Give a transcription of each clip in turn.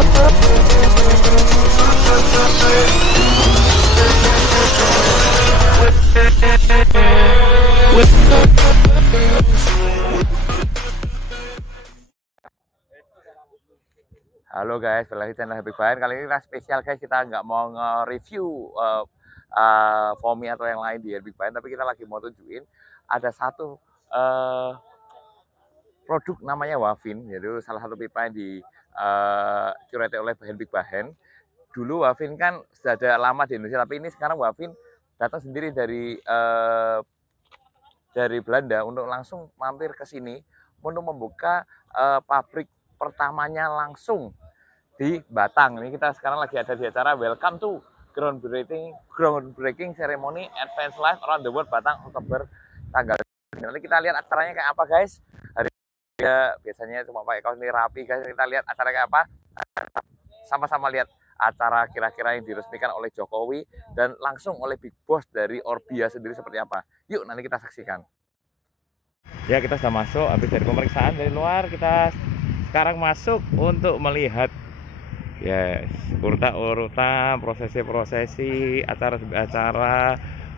Halo guys, balik lagi channel Happy Bahen. Kali ini kita spesial guys, kita nggak mau nge-review foamy atau yang lain di Happy Bahen, tapi kita lagi mau tunjukin ada satu produk namanya Wafin, yaitu salah satu pipa yang curate oleh Happy Bahen. Dulu Wafin kan sudah ada lama di Indonesia, tapi ini sekarang Wafin datang sendiri dari Belanda untuk langsung mampir ke sini untuk membuka pabrik pertamanya langsung di Batang. Ini kita sekarang lagi ada di acara Welcome to Groundbreaking Ceremony Advanced Life Around the World Batang Oktober tanggal. Nanti kita lihat acaranya kayak apa guys. Hari ya biasanya cuma pakai kaos ini rapi guys. Kita lihat acara kayak apa. Sama-sama lihat acara kira-kira yang diresmikan oleh Jokowi dan langsung oleh Big Boss dari Orbia sendiri seperti apa. Yuk nanti kita saksikan. Ya, kita sudah masuk habis dari pemeriksaan dari luar. Kita sekarang masuk untuk melihat urutan prosesi acara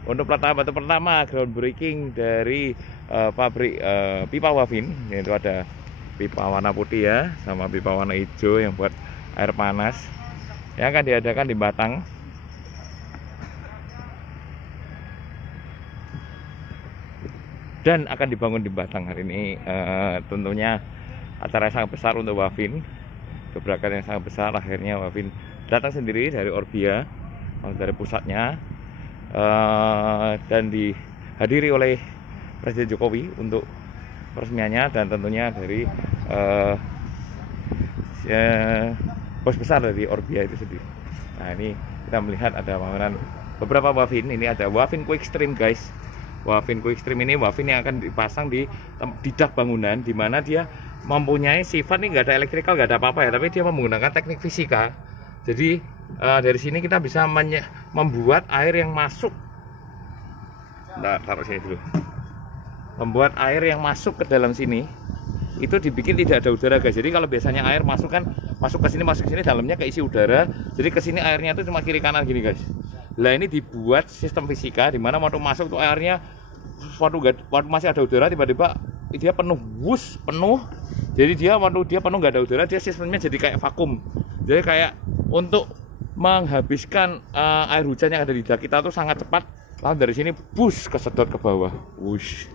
untuk peletakan batu pertama groundbreaking dari pabrik pipa Wafin. Yaitu ada pipa warna putih ya, sama pipa warna hijau yang buat air panas yang akan diadakan di Batang. Dan akan dibangun di Batang hari ini. Tentunya acara yang sangat besar untuk Wafin, gebrakan yang sangat besar. Akhirnya Wafin datang sendiri dari Orbia, dari pusatnya, dan dihadiri oleh Presiden Jokowi untuk peresmiannya, dan tentunya dari bos besar dari Orbia itu sendiri. Nah, ini kita melihat ada pameran beberapa Wafin. Ini ada Wafin Quickstream guys. Wafin Quickstream ini Wafin yang akan dipasang di dak bangunan, di mana dia mempunyai sifat, ini nggak ada elektrikal, nggak ada apa-apa ya, tapi dia menggunakan teknik fisika. Jadi dari sini kita bisa membuat air yang masuk. Nah, taruh sini dulu. Membuat air yang masuk ke dalam sini itu dibikin tidak ada udara guys. Jadi kalau biasanya air masuk kan masuk ke sini, dalamnya keisi udara. Jadi ke sini airnya itu cuma kiri kanan gini guys. Lah ini dibuat sistem fisika di mana waktu masuk tuh airnya waktu masih ada udara tiba-tiba dia penuh penuh. Jadi dia waktu dia penuh nggak ada udara, dia sistemnya jadi kayak vakum. Jadi kayak untuk menghabiskan air hujan yang ada di dak kita tuh sangat cepat. Lalu dari sini kesedot ke bawah. Wush.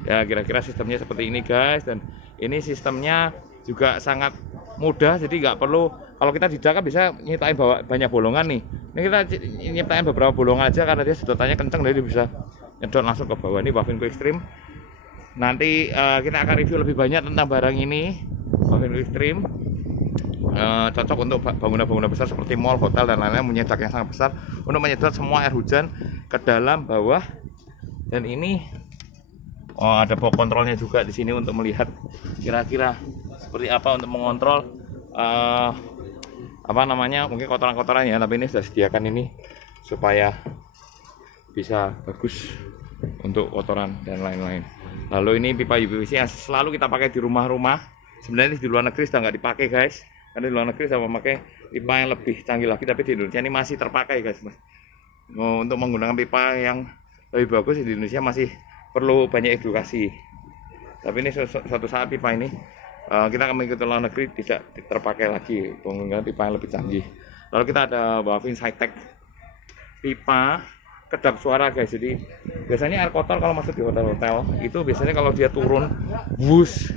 Ya kira-kira sistemnya seperti ini guys, dan ini sistemnya juga sangat mudah, jadi nggak perlu, kalau kita di dak kan bisa nyiptain banyak bolongan nih. Ini kita nyiptain beberapa bolongan aja karena dia sedotannya kenceng, jadi bisa nyedot langsung ke bawah. Ini Wafin Quickstream. Nanti kita akan review lebih banyak tentang barang ini. Wafin Quickstream cocok untuk bangunan-bangunan besar seperti mall, hotel dan lain-lain, punya dak yang sangat besar untuk menyedot semua air hujan ke dalam bawah. Dan ini ada box kontrolnya juga di sini untuk melihat kira-kira seperti apa untuk mengontrol mungkin kotoran-kotoran ya, tapi ini sudah sediakan ini supaya bisa bagus untuk kotoran dan lain-lain. Lalu ini pipa UPVC yang selalu kita pakai di rumah-rumah. Sebenarnya di luar negeri sudah nggak dipakai guys, karena di luar negeri sudah memakai pipa yang lebih canggih lagi, tapi di Indonesia ini masih terpakai guys. Untuk menggunakan pipa yang lebih bagus di Indonesia masih perlu banyak edukasi. Tapi ini suatu saat pipa ini kita akan mengikuti luar negeri tidak terpakai lagi, penggunaan pipa yang lebih canggih. Lalu kita ada Wafin Sci-Tech pipa kedap suara guys. Jadi biasanya air kotor kalau masuk di hotel-hotel itu biasanya kalau dia turun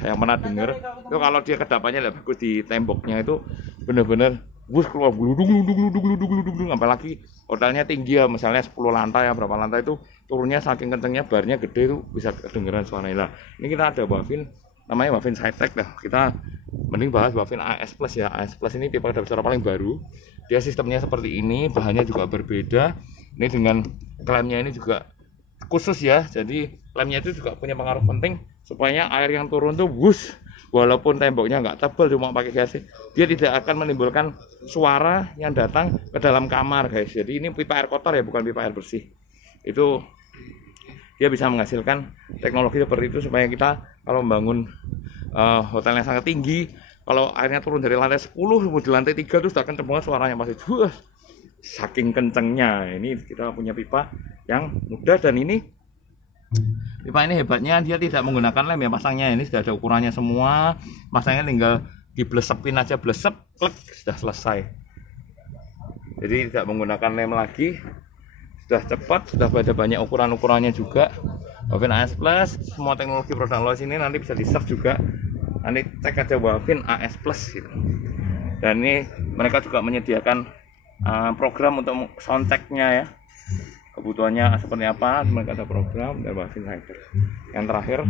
yang pernah dengar itu, kalau dia kedapannya tidak bagus di temboknya itu benar-benar keluar gludung. Apalagi hotelnya tinggi ya, misalnya 10 lantai ya, berapa lantai itu turunnya saking kencengnya, barnya gede itu bisa kedengeran suaranya. Lah ini kita ada Wafin namanya Wafin Sci-Tech. Nah kita mending bahas Wafin AS Plus ya. AS Plus ini pipa kedap suara paling baru, dia sistemnya seperti ini, bahannya juga berbeda. Ini dengan klemnya ini juga khusus ya, jadi klemnya itu juga punya pengaruh penting supaya air yang turun tuh walaupun temboknya nggak tebal, cuma pakai gas, dia tidak akan menimbulkan suara yang datang ke dalam kamar guys. Jadi ini pipa air kotor ya, bukan pipa air bersih. Itu dia bisa menghasilkan teknologi seperti itu supaya kita kalau membangun hotel yang sangat tinggi kalau airnya turun dari lantai 10 di lantai 3 itu sudah kenceng banget suaranya pasti. Saking kencengnya. Ini kita punya pipa yang mudah, dan ini pipa ini hebatnya dia tidak menggunakan lem ya pasangnya. Ini sudah ada ukurannya semua, pasangnya tinggal diblesepin aja, blesep, klik, sudah selesai. Jadi tidak menggunakan lem lagi, sudah cepat, sudah ada banyak ukuran-ukurannya juga. Wafin AS Plus, semua teknologi produk Lois ini nanti bisa di search juga. Nanti cek aja Wafin AS Plus gitu. Dan ini mereka juga menyediakan program untuk soundchecknya ya, kebutuhannya seperti apa, mereka ada program. Dan Wafin Rider yang terakhir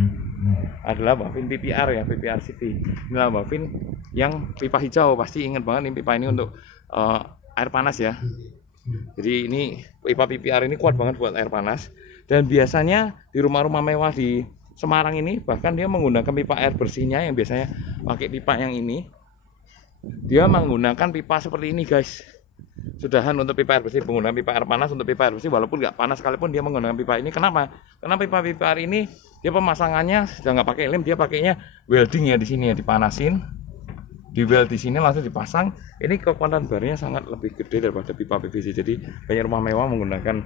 adalah Wafin PPR ya, PPR City. Inilah Wafin yang pipa hijau, pasti ingat banget nih pipa ini untuk air panas ya. Jadi ini pipa PPR ini kuat banget buat air panas, dan biasanya di rumah-rumah mewah di Semarang ini bahkan dia menggunakan pipa air bersihnya yang biasanya pakai pipa yang ini, dia menggunakan pipa seperti ini guys. Sudahan untuk pipa air bersih, penggunaan pipa air panas untuk pipa air bersih, walaupun nggak panas sekalipun dia menggunakan pipa ini. Kenapa? Karena pipa air ini dia pemasangannya sudah nggak pakai lem, dia pakainya welding ya, di sini ya, dipanasin, di weld di sini langsung dipasang. Ini kekuatan barnya sangat lebih gede daripada pipa PVC. Jadi banyak rumah mewah menggunakan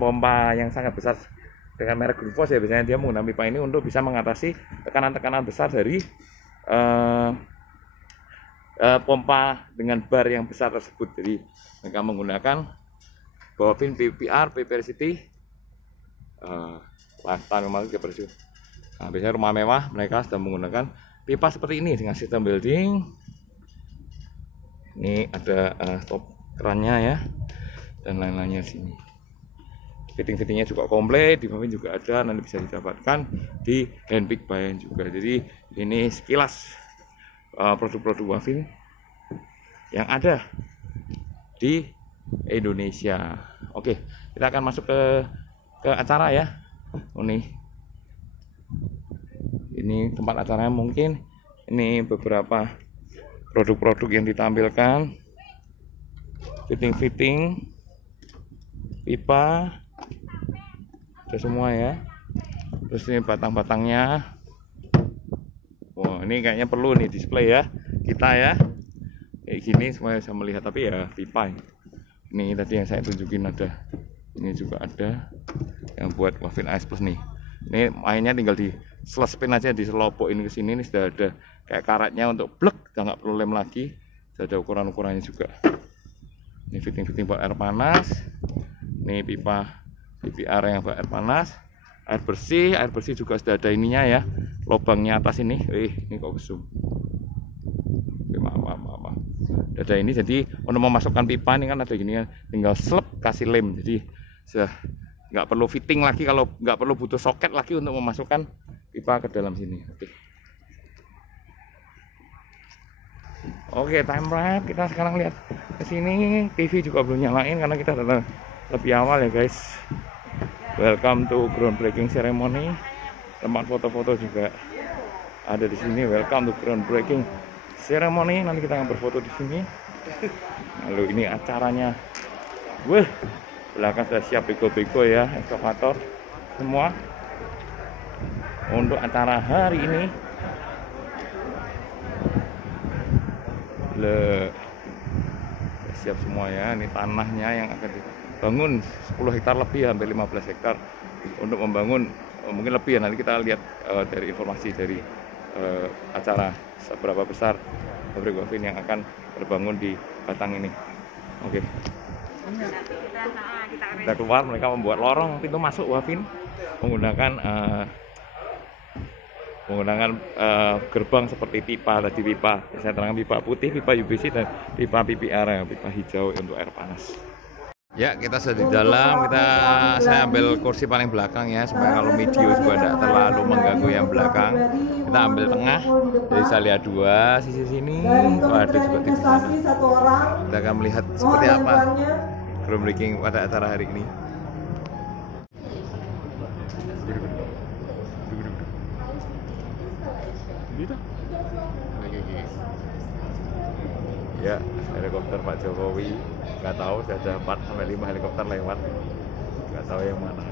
pompa yang sangat besar dengan merek Grundfos ya, biasanya dia menggunakan pipa ini untuk bisa mengatasi tekanan-tekanan besar dari pompa dengan bar yang besar tersebut. Jadi mereka menggunakan Wafin PPR City lifetime memang bersih. Nah, biasanya rumah mewah mereka sudah menggunakan pipa seperti ini dengan sistem building. Ini ada stop kerannya ya, dan lain-lainnya sini. Fitting-fittingnya juga komplit, di Wafin juga ada, nanti bisa didapatkan di Handpick Bayan juga. Jadi ini sekilas produk-produk Wafin yang ada di Indonesia. Oke, kita akan masuk ke acara ya. Ini tempat acaranya, mungkin ini beberapa produk-produk yang ditampilkan, fitting pipa ada semua ya. Terus ini batang-batangnya. Wah, ini kayaknya perlu nih display ya kita ya, kayak gini semuanya bisa melihat. Tapi ya pipa ini tadi yang saya tunjukin ada, ini juga ada yang buat Wafin AS Plus nih. Ini mainnya tinggal di selespin aja, diselopokin ke sini. Ini sudah ada kayak karetnya untuk blek, udah nggak perlu lem lagi, sudah ada ukuran-ukurannya juga. Ini fitting-fitting buat air panas. Ini pipa PPR yang buat air panas. Air bersih juga sudah ada ininya ya, lubangnya atas ini. Ini kok zoom. Maaf. Ada ini, jadi untuk memasukkan pipa ini kan ada gini ya, tinggal slep kasih lem. Jadi sudah nggak perlu fitting lagi, kalau nggak perlu butuh soket lagi untuk memasukkan pipa ke dalam sini. Oke, time wrap. Kita sekarang lihat ke sini. TV juga belum nyalain karena kita datang lebih awal ya guys. Welcome to groundbreaking ceremony. Tempat foto-foto juga ada di sini. Welcome to groundbreaking ceremony. Nanti kita akan berfoto di sini. Lalu ini acaranya. Belakang sudah siap bego-bego ya, ekskavator semua untuk acara hari ini. Siap semua ya. Ini tanahnya yang akan dibangun 10 hektar lebih, hampir 15 hektar untuk membangun, mungkin lebih ya, nanti kita lihat dari informasi dari acara seberapa besar pabrik Wafin yang akan terbangun di Batang ini. Oke. Kita keluar, mereka membuat lorong pintu masuk Wafin menggunakan gerbang seperti pipa tadi, pipa saya terangkan, pipa putih, pipa UVC, dan pipa PPR, pipa hijau untuk air panas. Ya, kita sudah di dalam. Saya ambil kursi paling belakang ya, supaya kalau video juga tidak terlalu mengganggu yang belakang. Kita ambil tengah, jadi saya lihat dua sisi sini. Ada juga di sana. Kita akan melihat seperti apa groundbreaking pada acara hari ini. Ya, helikopter Pak Jokowi, nggak tahu, sudah ada 4-5 helikopter lewat, nggak tahu yang mana.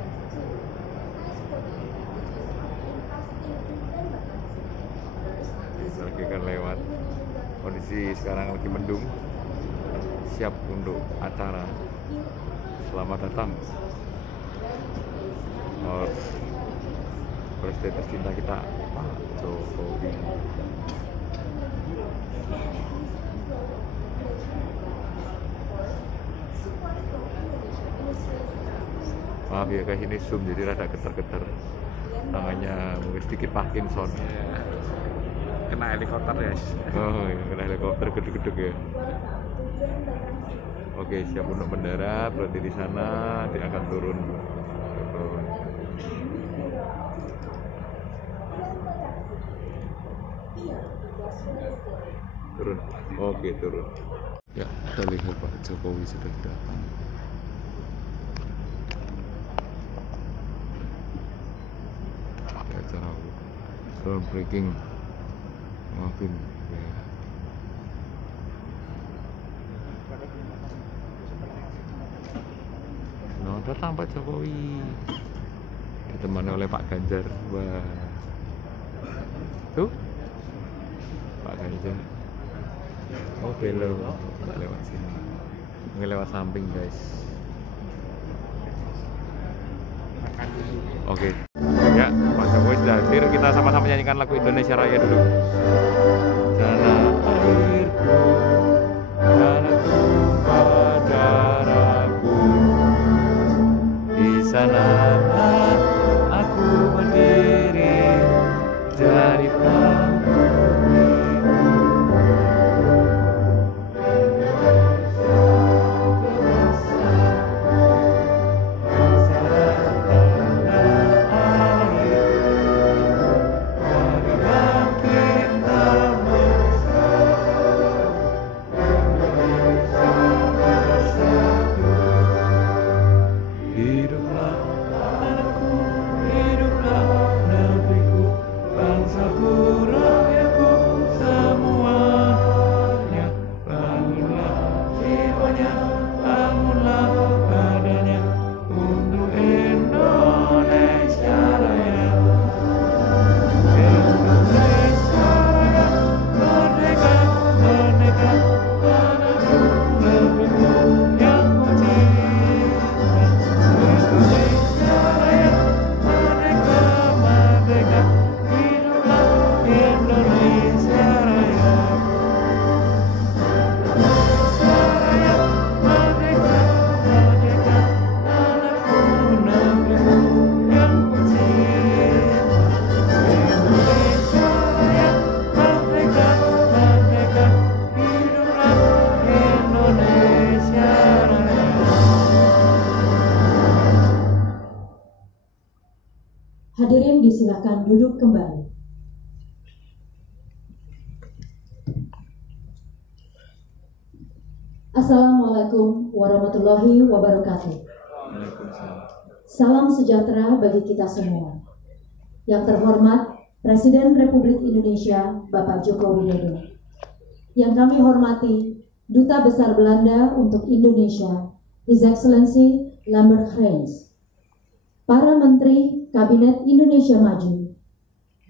lagi akan lewat. Kondisi sekarang lagi mendung, siap untuk acara. Selamat datang presiden tercinta kita, Pak Jokowi. Maaf ya guys, ini zoom jadi rada getar-getar, tangannya mungkin sedikit Parkinson. Kena helikopter ya. Oh iya, kena helikopter gedung-gedung ya. Oke, siap untuk mendarat. Berarti di sana dia akan turun ke bawah. Turun. Oke, turun. Ya, kita lihat Pak Jokowi sudah datang. Acara groundbreaking Wafin ya. Nah, datang Pak Jokowi ditemani oleh Pak Ganjar. Wah, tuh Pak Ganjar. Oh, belok lewat sini, ini lewat samping guys. Oke. Ya, Pak Jokowi sudah hadir. Kita sama-sama nyanyikan lagu Indonesia Raya dulu. Tanah airku, tanah tumpah darahku, di sana aku berdiri jadi pemimpin. Hadirin disilakan duduk kembali. Assalamualaikum warahmatullahi wabarakatuh. Salam sejahtera bagi kita semua. Yang terhormat Presiden Republik Indonesia Bapak Joko Widodo. Yang kami hormati Duta Besar Belanda untuk Indonesia, His Excellency Lambert Heijns. Para Menteri Kabinet Indonesia Maju,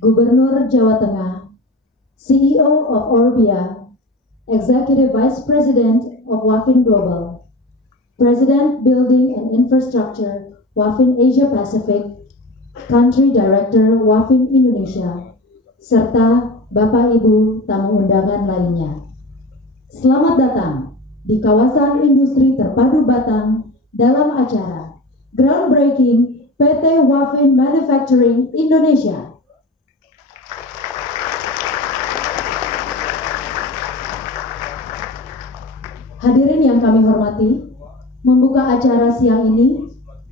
Gubernur Jawa Tengah, CEO of Orbia, Executive Vice President of Wafin Global, President Building and Infrastructure Wafin Asia Pacific, Country Director Wafin Indonesia, serta Bapak Ibu tamu undangan lainnya. Selamat datang di kawasan industri terpadu Batang dalam acara Groundbreaking PT Wafin Manufacturing Indonesia. Hadirin yang kami hormati, membuka acara siang ini,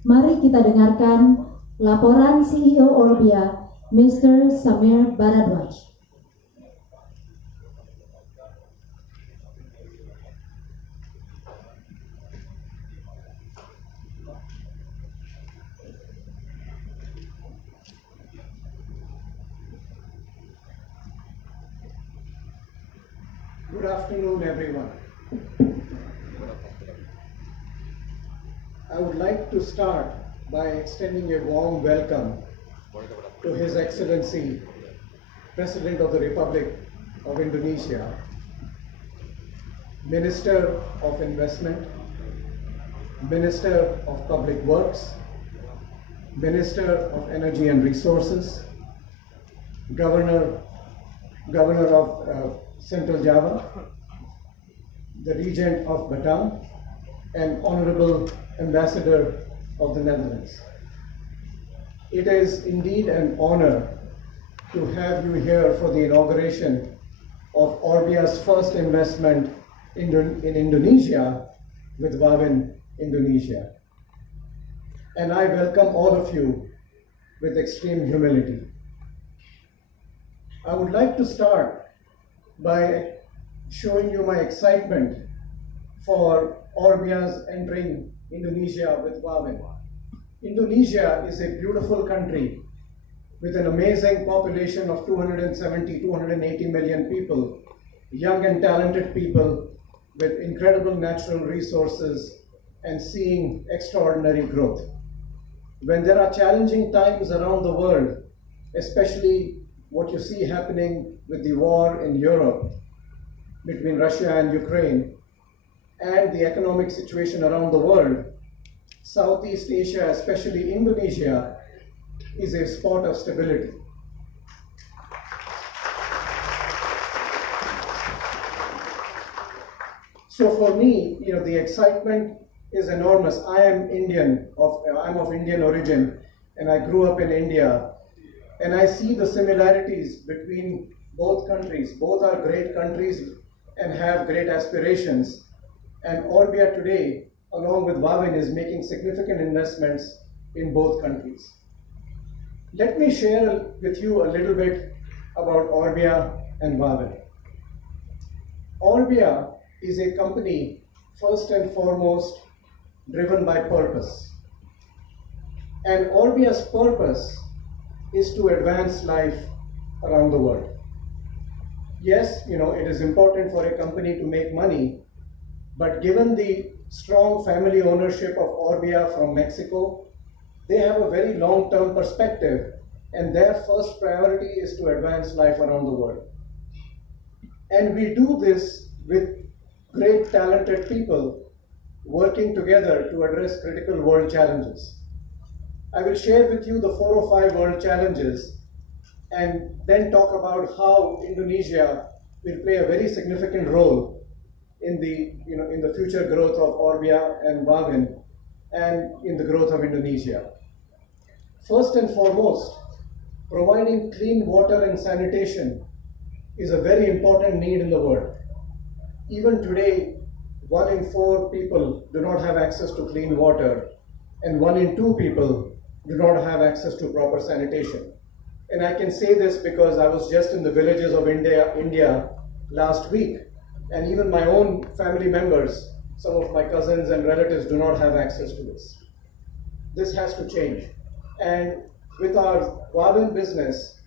mari kita dengarkan laporan CEO Orbia, Mr. Samir Bharadwaj. Good afternoon, everyone. I would like to start by extending a warm welcome to His Excellency, President of the Republic, of Indonesia, Minister of Investment, Minister of Public Works, Minister of Energy and Resources, Governor of Central Java, the Regent of Batam, and Honorable Ambassador of the Netherlands. It is indeed an honor to have you here for the inauguration of Orbia's first investment in Indonesia with Wavin Indonesia. And I welcome all of you with extreme humility. I would like to start by showing you my excitement for Orbia's entering Indonesia with Wavin. Indonesia is a beautiful country with an amazing population of 280 million people, young and talented people with incredible natural resources and seeing extraordinary growth. When there are challenging times around the world, especially what you see happening with the war in Europe between Russia and Ukraine, and the economic situation around the world, Southeast Asia, especially Indonesia, is a spot of stability. So for me, the excitement is enormous. I am I'm of Indian origin, and I grew up in India, and I see the similarities between both countries. Both are great countries and have great aspirations. And Orbia today, along with Wavin, is making significant investments in both countries. Let me share with you a little bit about Orbia and Wavin. Orbia is a company, first and foremost, driven by purpose. And Orbia's purpose is to advance life around the world. Yes, it is important for a company to make money, but given the strong family ownership of Orbia from Mexico, they have a very long-term perspective, and their first priority is to advance life around the world. And we do this with great talented people working together to address critical world challenges. I will share with you the 4 or 5 world challenges and then talk about how Indonesia will play a very significant role in the future growth of Orbia and Wavin and in the growth of Indonesia. First and foremost, providing clean water and sanitation is a very important need in the world. Even today, 1 in 4 people do not have access to clean water, and 1 in 2 people do not have access to proper sanitation. And I can say this because I was just in the villages of India last week, and even my own family members, some of my cousins and relatives, do not have access to this. This has to change. And with our Wavin business,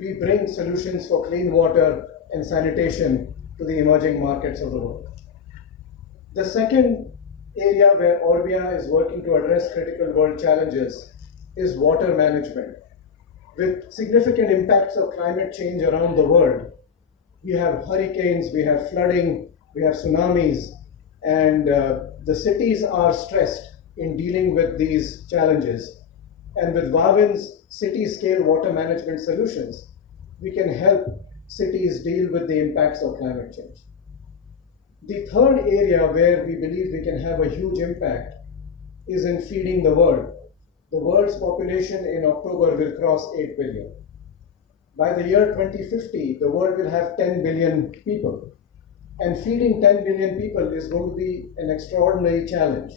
we bring solutions for clean water and sanitation to the emerging markets of the world. The second area where Orbia is working to address critical world challenges is water management. With significant impacts of climate change around the world, we have hurricanes, we have flooding, we have tsunamis, and the cities are stressed in dealing with these challenges. And with Wavin's city-scale water management solutions, we can help cities deal with the impacts of climate change. The third area where we believe we can have a huge impact is in feeding the world. The world's population in October will cross 8 billion. By the year 2050, the world will have 10 billion people. And feeding 10 billion people is going to be an extraordinary challenge.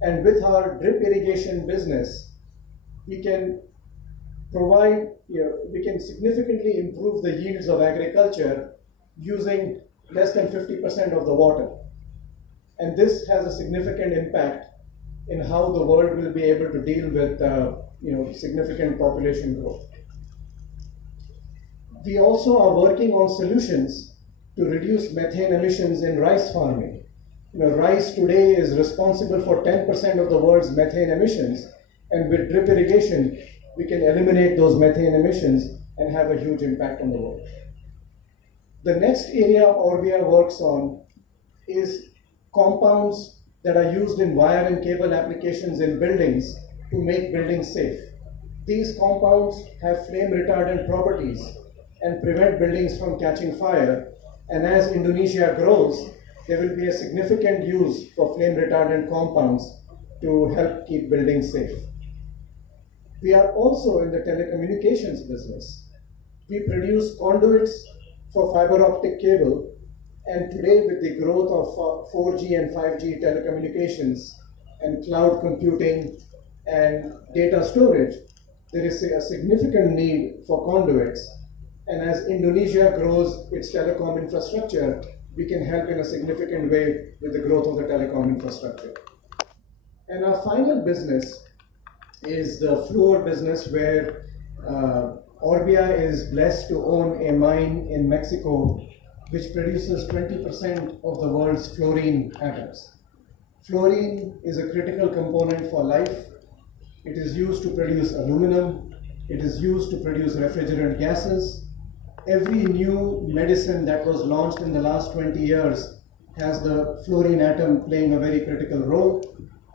And with our drip irrigation business, we can provide, we can significantly improve the yields of agriculture using less than 50% of the water. And this has a significant impact in how the world will be able to deal with significant population growth. We also are working on solutions to reduce methane emissions in rice farming. Rice today is responsible for 10% of the world's methane emissions, and with drip irrigation, we can eliminate those methane emissions and have a huge impact on the world. The next area Orbia works on is compounds that are used in wire and cable applications in buildings to make buildings safe. These compounds have flame retardant properties and prevent buildings from catching fire, and as Indonesia grows, there will be a significant use for flame retardant compounds to help keep buildings safe. We are also in the telecommunications business. We produce conduits for fiber optic cable, and today with the growth of 4G and 5G telecommunications and cloud computing and data storage, there is a significant need for conduits. And as Indonesia grows its telecom infrastructure, we can help in a significant way with the growth of the telecom infrastructure. And our final business is the fluor business, where Orbia is blessed to own a mine in Mexico which produces 20% of the world's fluorine atoms. Fluorine is a critical component for life. It is used to produce aluminum. It is used to produce refrigerant gases. Every new medicine that was launched in the last 20 years has the fluorine atom playing a very critical role.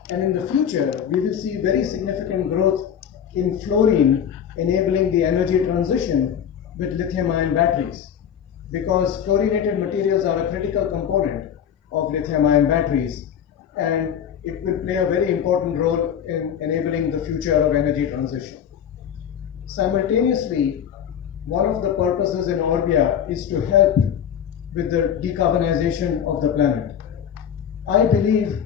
And in the future, we will see very significant growth in fluorine, enabling the energy transition with lithium-ion batteries. Because fluorinated materials are a critical component of lithium-ion batteries, and it will play a very important role in enabling the future of energy transition. Simultaneously, one of the purposes in Orbia is to help with the decarbonization of the planet. I believe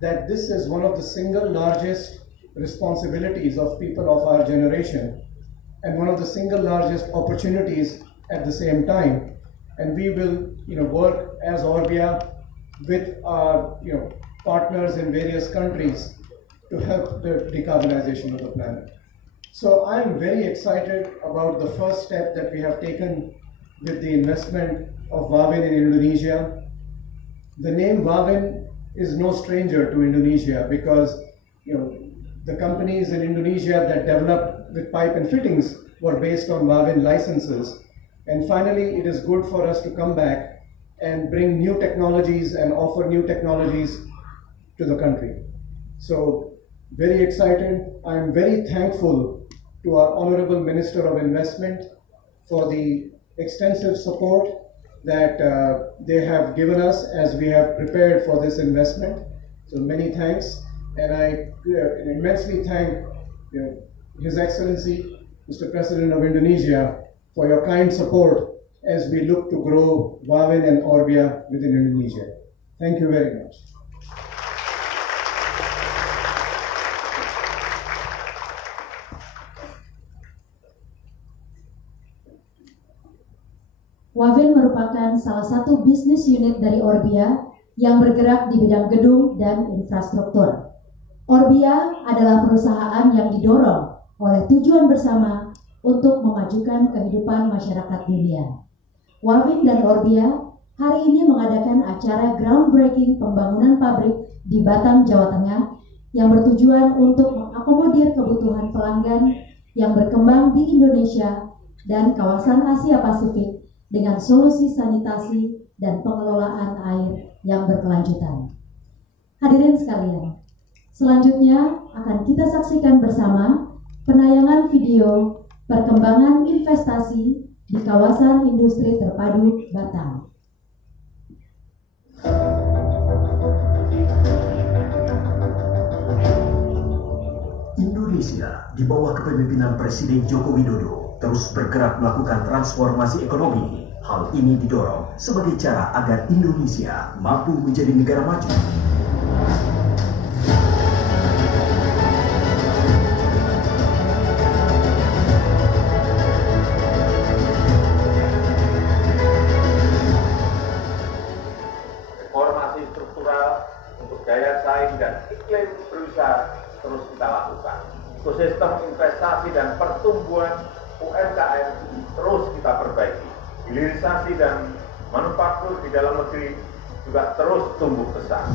that this is one of the single largest responsibilities of people of our generation, and one of the single largest opportunities at the same time. And we will work as Orbia with our partners in various countries to help the decarbonization of the planet. So I am very excited about the first step that we have taken with the investment of Wavin in Indonesia. The name Wavin is no stranger to Indonesia, because the companies in Indonesia that developed with pipe and fittings were based on Wavin licenses. And finally, it is good for us to come back and bring new technologies and offer new technologies to the country. So very excited. I am very thankful to our Honorable Minister of Investment for the extensive support that they have given us as we have prepared for this investment. So many thanks. And I immensely thank His Excellency, Mr. President of Indonesia, for your kind support as we look to grow Wavin and Orbia within Indonesia. Thank you very much. Wavin merupakan salah satu bisnis unit dari Orbia yang bergerak di bidang gedung dan infrastruktur. Orbia adalah perusahaan yang didorong oleh tujuan bersama untuk memajukan kehidupan masyarakat dunia. Wavin dan Orbia hari ini mengadakan acara groundbreaking pembangunan pabrik di Batang, Jawa Tengah yang bertujuan untuk mengakomodir kebutuhan pelanggan yang berkembang di Indonesia dan kawasan Asia Pasifik dengan solusi sanitasi dan pengelolaan air yang berkelanjutan. Hadirin sekalian, selanjutnya akan kita saksikan bersama penayangan video perkembangan investasi di kawasan industri terpadu Batang. Indonesia di bawah kepemimpinan Presiden Joko Widodo terus bergerak melakukan transformasi ekonomi. Hal ini didorong sebagai cara agar Indonesia mampu menjadi negara maju. Reformasi struktural untuk daya saing dan iklim berusaha terus kita lakukan. Ekosistem investasi dan pertumbuhan UMKM terus kita perbaiki. Hilirisasi dan manufaktur di dalam negeri juga terus tumbuh besar.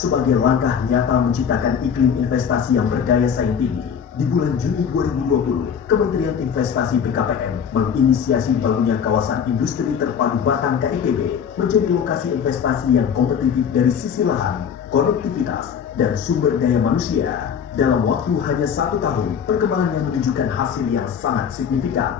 sebagai langkah nyata menciptakan iklim investasi yang berdaya saing tinggi. Di bulan Juni 2020, Kementerian Investasi BKPM menginisiasi bangunnya kawasan industri terpadu Batang KITB menjadi lokasi investasi yang kompetitif dari sisi lahan, konektivitas, dan sumber daya manusia. Dalam waktu hanya 1 tahun, perkembangannya menunjukkan hasil yang sangat signifikan.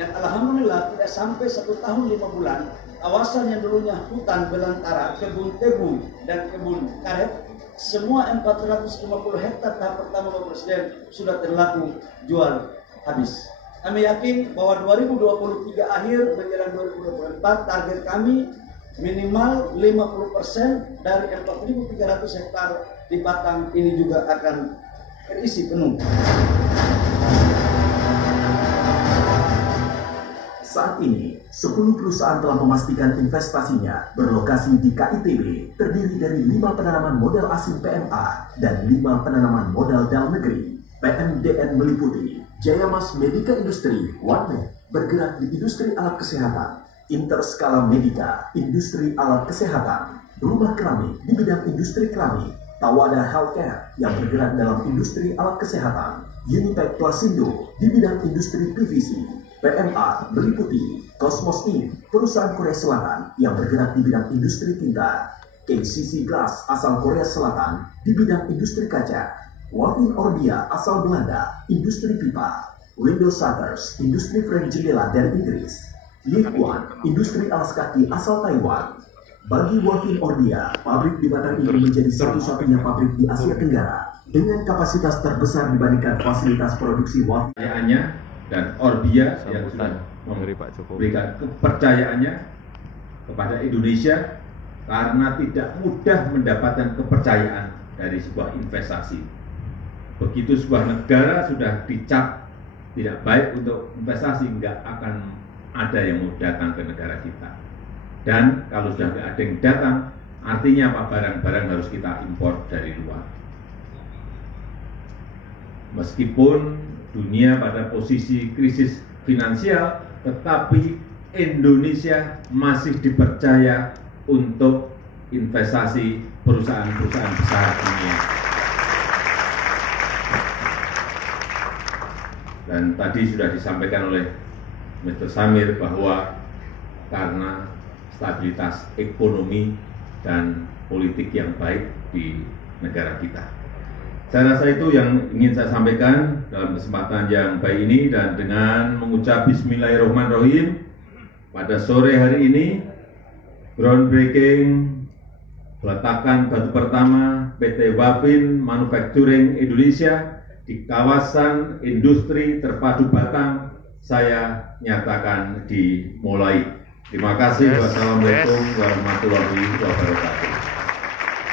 Dan alhamdulillah tidak sampai 1 tahun 5 bulan, kawasan yang dulunya hutan belantara, kebun tebu, dan kebun karet, semua 450 hektar tahap pertama Bapak Presiden sudah terlaku jual habis. Kami yakin bahwa 2023 akhir menjelang 2024 target kami minimal 50% dari 4.300 hektar di Batang ini juga akan terisi penuh. Saat ini, 10 perusahaan telah memastikan investasinya berlokasi di KITB, terdiri dari 5 penanaman modal asing PMA dan 5 penanaman modal dalam negeri. PMDN meliputi Jayamas Medica Industri, OneMed, bergerak di industri alat kesehatan, Interskala Medica, industri alat kesehatan, Rumah Keramik di bidang industri keramik, Tawada Healthcare yang bergerak dalam industri alat kesehatan, Unipek Plasindo di bidang industri PVC, PMA meliputi Cosmos Inc., perusahaan Korea Selatan yang bergerak di bidang industri tinta, KCC Glass asal Korea Selatan di bidang industri kaca, Wafin Orbia asal Belanda, industri pipa, Windows Shutters, industri frame jendela dari Inggris, Yikuan, industri alas kaki asal Taiwan. Bagi Wafin Orbia, pabrik di Batang ini menjadi satu-satunya pabrik di Asia Tenggara dengan kapasitas terbesar dibandingkan fasilitas produksi Wafin. Dan Orbia yang sudah memberikan kepercayaannya kepada Indonesia karena tidak mudah mendapatkan kepercayaan dari sebuah investasi. Begitu sebuah negara sudah dicap tidak baik untuk investasi, nggak akan ada yang mau datang ke negara kita. Dan kalau sudah nggak ada yang datang, artinya apa? Barang-barang harus kita impor dari luar. Meskipun dunia pada posisi krisis finansial, tetapi Indonesia masih dipercaya untuk investasi perusahaan-perusahaan besar dunia. Dan tadi sudah disampaikan oleh Mr. Samir bahwa karena stabilitas ekonomi dan politik yang baik di negara kita. Saya rasa itu yang ingin saya sampaikan dalam kesempatan yang baik ini, dan dengan mengucap Bismillahirrahmanirrahim pada sore hari ini groundbreaking peletakan batu pertama PT Wafin Manufacturing Indonesia di kawasan industri terpadu Batang saya nyatakan dimulai. Terima kasih. Wassalamualaikum warahmatullahi wabarakatuh.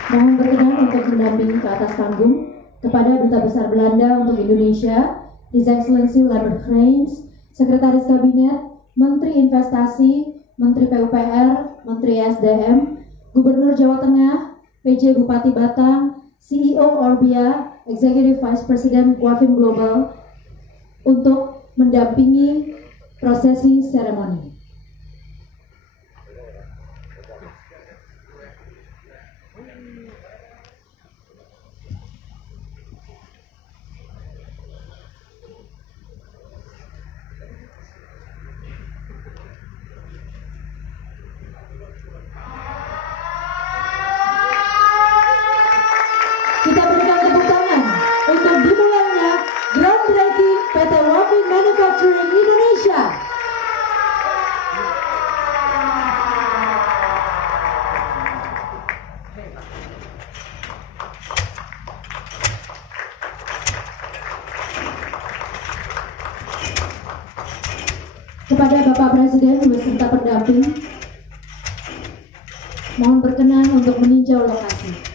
Mohon berkenan untuk mendampingi ke atas panggung kepada Duta Besar Belanda untuk Indonesia, His Excellency Lambert Krijns, Sekretaris Kabinet, Menteri Investasi, Menteri PUPR, Menteri SDM, Gubernur Jawa Tengah, PJ Bupati Batang, CEO Orbia, Executive Vice President Wafin Global, untuk mendampingi prosesi seremoni. Kita berikan tepuk tangan untuk dimulainya groundbreaking PT Wafin Manufacturing Indonesia. Kepada Bapak Presiden beserta pendamping, mohon berkenan untuk meninjau lokasi.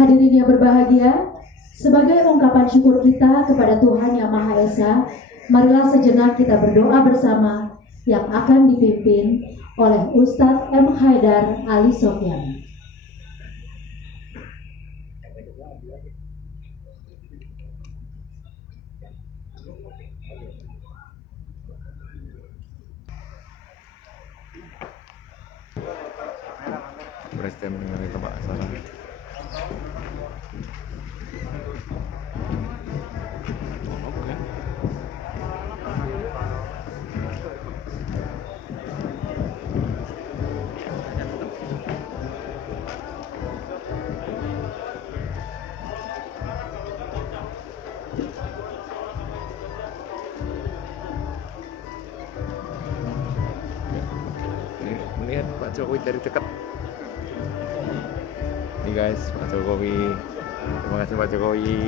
Hadirin yang berbahagia, sebagai ungkapan syukur kita kepada Tuhan Yang Maha Esa, marilah sejenak kita berdoa bersama yang akan dipimpin oleh Ustadz M. Haidar Ali Sofyan. Presiden mendengar tempat acara. Melihat Pak Jokowi dari dekat. Ini guys, Pak Jokowi. Terima kasih Pak Jokowi.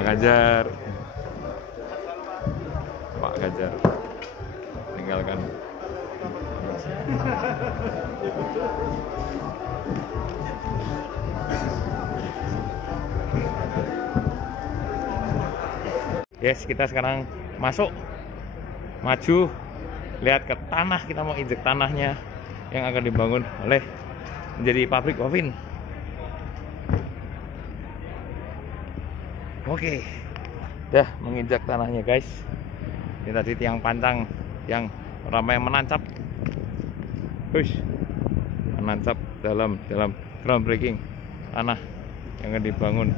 Pak Ganjar. Pak Ganjar tinggalkan. Yes, kita sekarang masuk, maju, lihat ke tanah. Kita mau injek tanahnya yang akan dibangun oleh menjadi pabrik wafin. Oke, dah menginjak tanahnya guys. Ini tadi tiang pancang yang ramai menancap, menancap dalam groundbreaking tanah yang akan dibangun.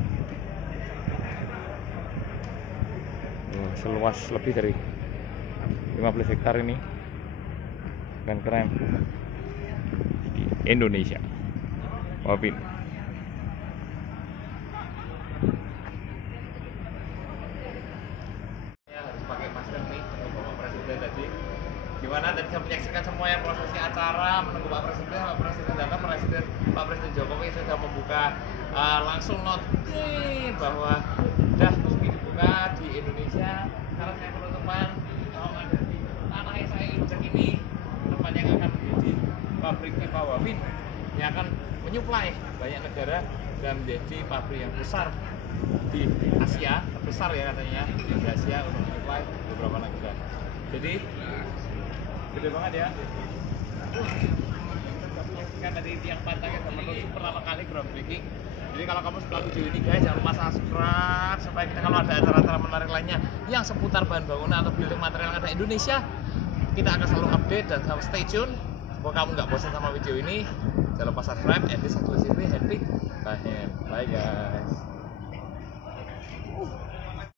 Seluas lebih dari 15 hektar ini, keren di Indonesia. Wafin. Harus pakai masker nih untuk Bapak Presiden tadi. Gimana tadi saya menyaksikan semuanya prosesi acara menunggu Pak Presiden datang. Pak Presiden Jokowi sudah membuka langsung notin bahwa sudah resmi dibuka di Indonesia. Sekarang saya penutupan terowongan dari tanah yang saya injak ini, depannya yang akan menjadi pabrik pipa wafin yang akan menyuplai banyak negara dan menjadi pabrik yang besar di Asia, terbesar ya katanya di Asia untuk menyuplai beberapa negara. Jadi gede banget ya. Kan tadi tiang pantangnya sama menusuk pertama kali groundbreaking. Jadi kalau kamu suka video ini guys, jangan lupa subscribe supaya kita kalau ada acara-acara menarik lainnya yang seputar bahan bangunan atau building material yang ada di Indonesia, kita akan selalu update dan selalu stay tune. Semoga kamu nggak bosan sama video ini. Jangan lupa subscribe, and this is happy. Bye guys.